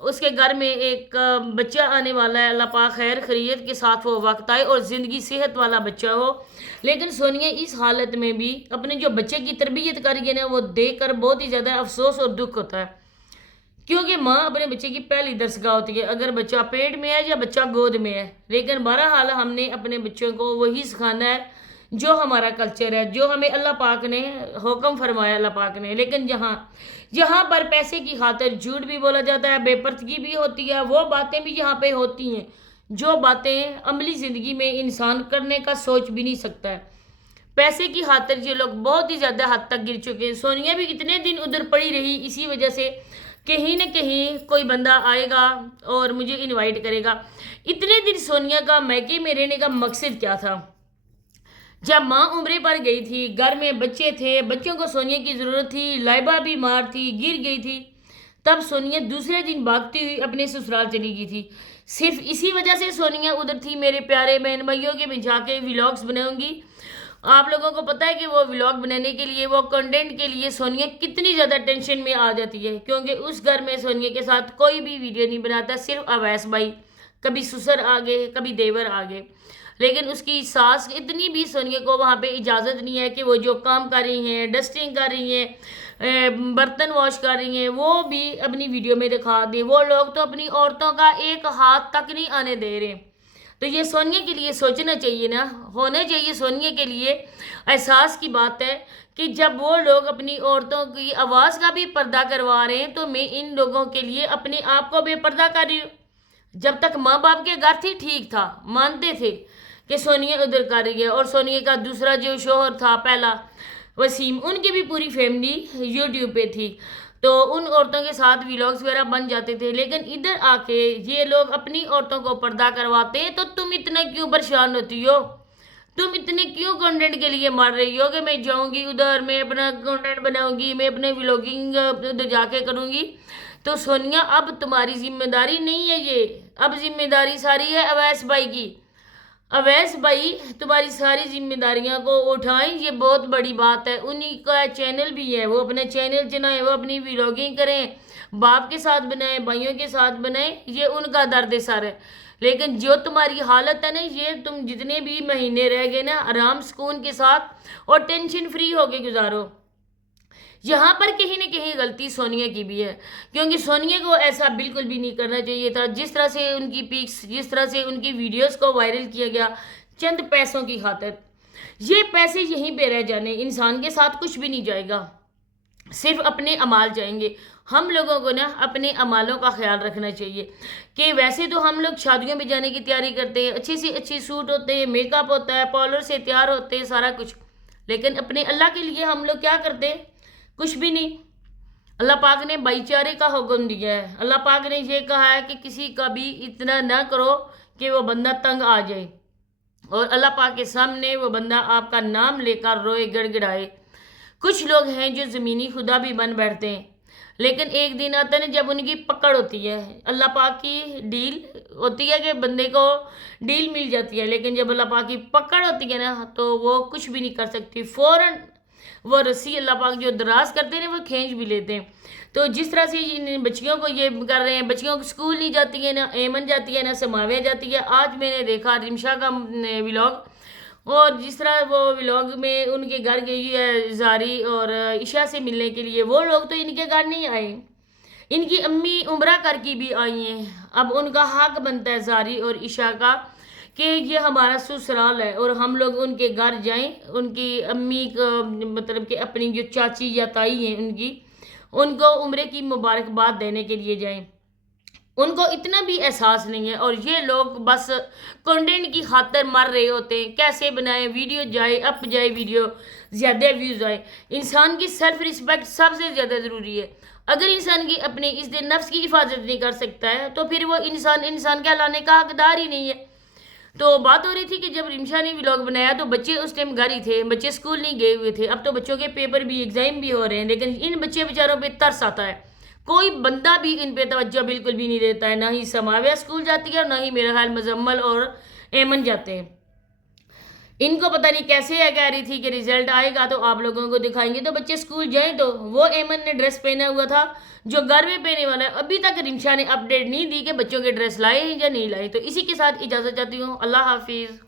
اس کے گھر میں ایک بچہ آنے والا ہے، اللہ پاک خیر خیریت کے ساتھ وہ وقت آئے اور زندگی صحت والا بچہ ہو. لیکن سونیا اس حالت میں بھی اپنے جو بچے کی تربیت کر گئی نا، وہ دیکھ کر بہت ہی زیادہ افسوس اور دکھ ہوتا ہے. کیونکہ ماں اپنے بچے کی پہلی درسگاہ ہوتی ہے، اگر بچہ پیٹ میں ہے یا بچہ گود میں ہے. لیکن بہرحال ہم نے اپنے بچوں کو وہی سکھانا ہے جو ہمارا کلچر ہے، جو ہمیں اللہ پاک نے حکم فرمایا اللہ پاک نے. لیکن جہاں پر پیسے کی خاطر جھوٹ بھی بولا جاتا ہے، بے پردگی بھی ہوتی ہے، وہ باتیں بھی یہاں پہ ہوتی ہیں جو باتیں عملی زندگی میں انسان کرنے کا سوچ بھی نہیں سکتا ہے. پیسے کی خاطر یہ لوگ بہت ہی زیادہ حد تک گر چکے ہیں. سونیا بھی کتنے دن ادھر پڑی رہی اسی وجہ سے، کہیں نہ کہیں کوئی بندہ آئے گا اور مجھے انوائٹ کرے گا. اتنے دن سونیا کا میکے میں رہنے کا مقصد کیا تھا؟ جب ماں عمرے پر گئی تھی، گھر میں بچے تھے، بچوں کو سونیا کی ضرورت تھی، لائبہ بیمار تھی، گر گئی تھی، تب سونیا دوسرے دن بھاگتی ہوئی اپنے سسرال چلی گئی تھی. صرف اسی وجہ سے سونیا ادھر تھی. میرے پیارے بہن بھائیوں کے میں جا کے ولاگز بناؤں گی. آپ لوگوں کو پتہ ہے کہ وہ ولاگ بنانے کے لیے، وہ کنٹینٹ کے لیے سونیا کتنی زیادہ ٹینشن میں آ جاتی ہے، کیونکہ اس گھر میں سونیا کے ساتھ کوئی بھی ویڈیو نہیں بناتا، صرف اویس بھائی، کبھی سسر آگے کبھی دیور آگے. لیکن اس کی ساس اتنی بھی سونیا کو وہاں پہ اجازت نہیں ہے کہ وہ جو کام کر رہی ہیں، ڈسٹنگ کر رہی ہیں، برتن واش کر رہی ہیں، وہ بھی اپنی ویڈیو میں دکھا دیں. وہ لوگ تو اپنی عورتوں کا ایک ہاتھ تک نہیں آنے دے رہے. تو یہ سونیا کے لیے سوچنا چاہیے نا، ہونا چاہیے سونیا کے لیے احساس کی بات ہے کہ جب وہ لوگ اپنی عورتوں کی آواز کا بھی پردہ کروا رہے ہیں تو میں ان لوگوں کے لیے اپنے آپ کو بے پردہ کر رہی ہوں. جب تک ماں باپ کے گھر تھی ٹھیک تھا، مانتے تھے کہ سونیا ادھر کر رہی ہے. اور سونیا کا دوسرا جو شوہر تھا پہلا، وسیم، ان کی بھی پوری فیملی یوٹیوب پہ تھی، تو ان عورتوں کے ساتھ ولاگز وغیرہ بن جاتے تھے. لیکن ادھر آ کے یہ لوگ اپنی عورتوں کو پردہ کرواتے ہیں، تو تم اتنا کیوں پریشان ہوتی ہو؟ تم اتنے کیوں کنٹینٹ کے لیے مار رہی ہو کہ میں جاؤں گی ادھر، میں اپنا کنٹینٹ بناؤں گی، میں اپنے ولاگنگ ادھر جا کے کروں گی؟ تو سونیا اب تمہاری ذمہ داری نہیں ہے یہ، اب ذمہ داری ساری ہے اویس بھائی کی. اویس بھائی تمہاری ساری ذمہ داریاں کو اٹھائیں، یہ بہت بڑی بات ہے. انہی کا چینل بھی ہے، وہ اپنا چینل چلائیں، وہ اپنی ولاگنگ کریں، باپ کے ساتھ بنائیں، بھائیوں کے ساتھ بنائیں، یہ ان کا درد سر ہے. لیکن جو تمہاری حالت ہے نا، یہ تم جتنے بھی مہینے رہ گئے نا آرام سکون کے ساتھ اور ٹینشن فری ہو کے گزارو. یہاں پر کہیں نہ کہیں غلطی سونیا کی بھی ہے، کیونکہ سونیا کو ایسا بالکل بھی نہیں کرنا چاہیے تھا. جس طرح سے ان کی پکس، جس طرح سے ان کی ویڈیوز کو وائرل کیا گیا چند پیسوں کی خاطر، یہ پیسے یہیں پہ رہ جانے، انسان کے ساتھ کچھ بھی نہیں جائے گا، صرف اپنے اعمال جائیں گے. ہم لوگوں کو نا اپنے اعمالوں کا خیال رکھنا چاہیے کہ ویسے تو ہم لوگ شادیوں میں جانے کی تیاری کرتے ہیں، اچھی سی اچھی سوٹ ہوتے ہیں، میک اپ ہوتا ہے، پارلر سے تیار ہوتے ہیں، سارا کچھ. لیکن اپنے اللہ کے لیے ہم لوگ کیا کرتے ہیں؟ کچھ بھی نہیں. اللہ پاک نے بھائی چارے کا حکم دیا ہے. اللہ پاک نے یہ کہا ہے کہ کسی کا بھی اتنا نہ کرو کہ وہ بندہ تنگ آ جائے اور اللہ پاک کے سامنے وہ بندہ آپ کا نام لے کر روئے گڑ گڑائے. کچھ لوگ ہیں جو زمینی خدا بھی بن بیٹھتے ہیں، لیکن ایک دن آتا ہے نا جب ان کی پکڑ ہوتی ہے، اللہ پاک کی ڈیل ہوتی ہے کہ بندے کو ڈیل مل جاتی ہے، لیکن جب اللہ پاک کی پکڑ ہوتی ہے نا تو وہ کچھ بھی نہیں کر سکتی. فوراً وہ رسی اللہ پاک جو دراز کرتے ہیں وہ کھینچ بھی لیتے ہیں. تو جس طرح سے ان بچیوں کو یہ کر رہے ہیں، بچیوں کو اسکول نہیں جاتی ہیں، نہ ایمن جاتی ہے، نہ سماویہ جاتی ہے. آج میں نے دیکھا رمشا کا ولاگ، اور جس طرح وہ ولاگ میں ان کے گھر گئی ہے زاری اور عشاء سے ملنے کے لیے، وہ لوگ تو ان کے گھر نہیں آئے، ان کی امی عمرہ کر کے بھی آئی ہیں. اب ان کا حق بنتا ہے زاری اور عشاء کا کہ یہ ہمارا سسرال ہے اور ہم لوگ ان کے گھر جائیں، ان کی امی کو مطلب کہ اپنی جو چاچی یا تائی ہیں ان کو عمرے کی مبارکباد دینے کے لیے جائیں. ان کو اتنا بھی احساس نہیں ہے، اور یہ لوگ بس کنٹینٹ کی خاطر مر رہے ہوتے ہیں. کیسے بنائیں ویڈیو جائے، اپ جائے ویڈیو، زیادہ ویوز آئے. انسان کی سیلف رسپیکٹ سب سے زیادہ ضروری ہے. اگر انسان کی اپنے اس نفس کی حفاظت نہیں کر سکتا ہے تو پھر وہ انسان کہلانے کا حقدار ہی نہیں ہے. تو بات ہو رہی تھی کہ جب رمشا نے ولاگ بنایا تو بچے اس ٹائم گھر ہی تھے، بچے اسکول نہیں گئے ہوئے تھے. اب تو بچوں کے پیپر بھی، ایگزام بھی ہو رہے ہیں، لیکن ان بچے بیچاروں پہ ترس آتا ہے. کوئی بندہ بھی ان پہ توجہ بالکل بھی نہیں دیتا ہے، نہ ہی سماویہ اسکول جاتی ہے اور نہ ہی میرا خیال مزمل اور ایمن جاتے ہیں. ان کو پتہ نہیں کیسے ہے، کہہ رہی تھی کہ رزلٹ آئے گا تو آپ لوگوں کو دکھائیں گے، تو بچے اسکول جائیں تو وہ ایمن نے ڈریس پہنا ہوا تھا جو گھر میں پہنے والا ہے، ابھی تک رمشا نے اپڈیٹ نہیں دی کہ بچوں کے ڈریس لائے ہیں یا نہیں لائے۔ تو اسی کے ساتھ اجازت چاہتی ہوں، اللہ حافظ۔